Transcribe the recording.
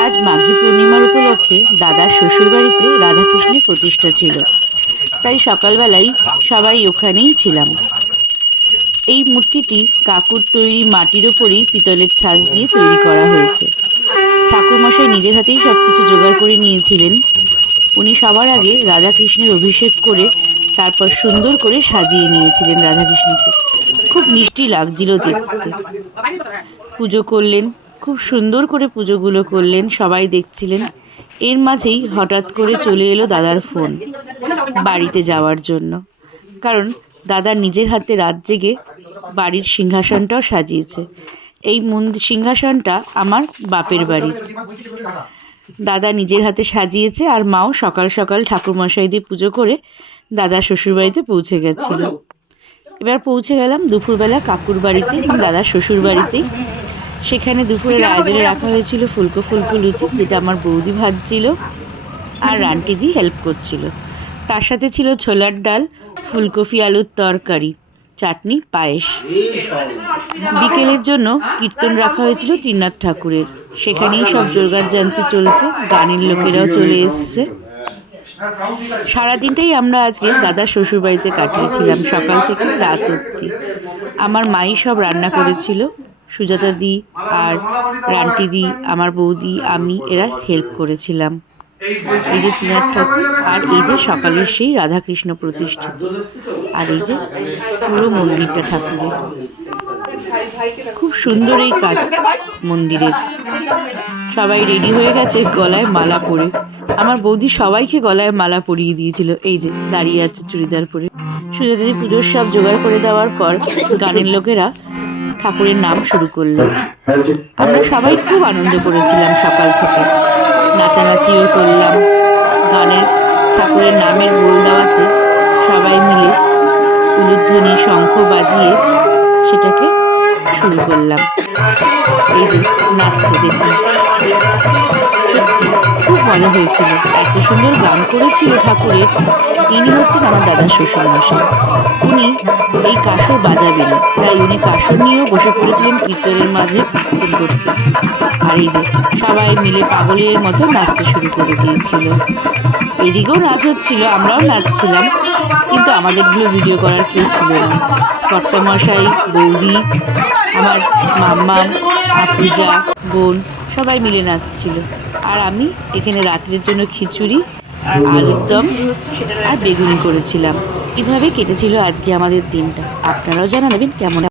আজ মাঘী পূর্ণিমার উপলক্ষে দাদার শ্বশুরবাড়িতে রাধাকৃষ্ণের প্রতিষ্ঠা ছিল, তাই সকালবেলাই সবাই ওখানেই ছিলাম। এই মূর্তিটি কাকুর তৈরি মাটির ওপরেই পিতলের ছাঁচ দিয়ে তৈরি করা হয়েছে। ঠাকুরমশাই নিজের হাতেই সবকিছু জোগাড় করে নিয়েছিলেন। উনি সবার আগে রাধাকৃষ্ণের অভিষেক করে তারপর সুন্দর করে সাজিয়ে নিয়েছিলেন রাধাকৃষ্ণকে। খুব মিষ্টি লাগছিল দেখতে। পুজো করলেন, খুব সুন্দর করে পুজোগুলো করলেন, সবাই দেখছিলেন। এর মাঝেই হঠাৎ করে চলে এলো দাদার ফোন বাড়িতে যাওয়ার জন্য, কারণ দাদা নিজের হাতে রাত জেগে বাড়ির সিংহাসনটাও সাজিয়েছে। এই সিংহাসনটা আমার বাপের বাড়ি, দাদা নিজের হাতে সাজিয়েছে। আর মাও সকাল সকাল ঠাকুরমশাই দিয়ে পুজো করে দাদা শ্বশুরবাড়িতে পৌঁছে গেছিল। এবার পৌঁছে গেলাম দুপুরবেলা কাকুর বাড়িতে, দাদার শ্বশুর বাড়িতেই। সেখানে দুপুরের আয়োজনে রাখা হয়েছিল ফুলকো লুচি, যেটা আমার বৌদি ভাজছিল আর রান্টি দি হেল্প করছিল। তার সাথে ছিল ছোলার ডাল, ফুলকপি আলুর তরকারি, চাটনি, পায়েস। বিকেলের জন্য কীর্তন রাখা হয়েছিল ত্রিনাথ ঠাকুরের, সেখানেই সব জোরগারজান্তি চলছে, গানের লোকেরাও চলে এসছে। সারাদিনটাই আমরা আজকে দাদার শ্বশুরবাড়িতে কাটিয়েছিলাম, সকাল থেকে রাত অবধি। আমার মাই সব রান্না করেছিল, সুজাতা দি আর রান্টি দি, আমার বৌদি, আমি, এরা হেল্প করেছিলাম। এই যে ত্রিনাথ ঠাকুর, আর এই যে সকালের সেই রাধাকৃষ্ণ প্রতিষ্ঠিত, আর এই যে পুরো মন্দিরটা ঠাকুরের। খুব সুন্দর এই কাজ মন্দিরের। সবাই রেডি হয়ে গেছে গলায় মালা পরে। আমার বৌদি সবাইকে গলায় মালা পরিয়ে দিয়েছিল। এই যে দাঁড়িয়ে আছে চুড়িদার পরে। সুজাতাদি পুজোর সব জোগাড় করে দেওয়ার পর গানের লোকেরা ঠাকুরের নাম শুরু করলো। আমরা সবাই খুব আনন্দ করেছিলাম, সকাল থেকে নাচানাচিও করলাম। গানের ঠাকুরের নামের বোল দেওয়াতে সবাই মিলে উলুধ্বনি শঙ্খ বাজিয়ে সেটাকে শুরু করলাম। এই যে নাচছে, দেখুন, সত্যি খুব মজা হয়েছিল। এত সুন্দর গান করেছিল ঠাকুরের। তিনি হচ্ছেন আমার দাদার শ্বশুরমশাই। উনি এই কাসর বাজাবেন, তাই উনি কাসর নিয়েও বসে পড়েছিলেন কীর্তনের মাঝে কীর্তন করতে। আর এই যে সবাই মিলে পাগলের মতো নাচতে শুরু করে দিয়েছিল। এদিকেও নাচ হচ্ছিল, আমরাও নাচছিলাম, কিন্তু আমাদেরগুলো ভিডিও করার কেউ ছিল না। কর্তামশাই, বৌদি, আমার মাম্মা, আপুজা, বোন সবাই মিলে নাচছিল। আর আমি এখানে রাত্রের জন্য খিচুড়ি, আলুর দম আর বেগুনি করেছিলাম। কীভাবে কেটেছিল আজকে আমাদের দিনটা আপনারাও জানাবেন কেমন।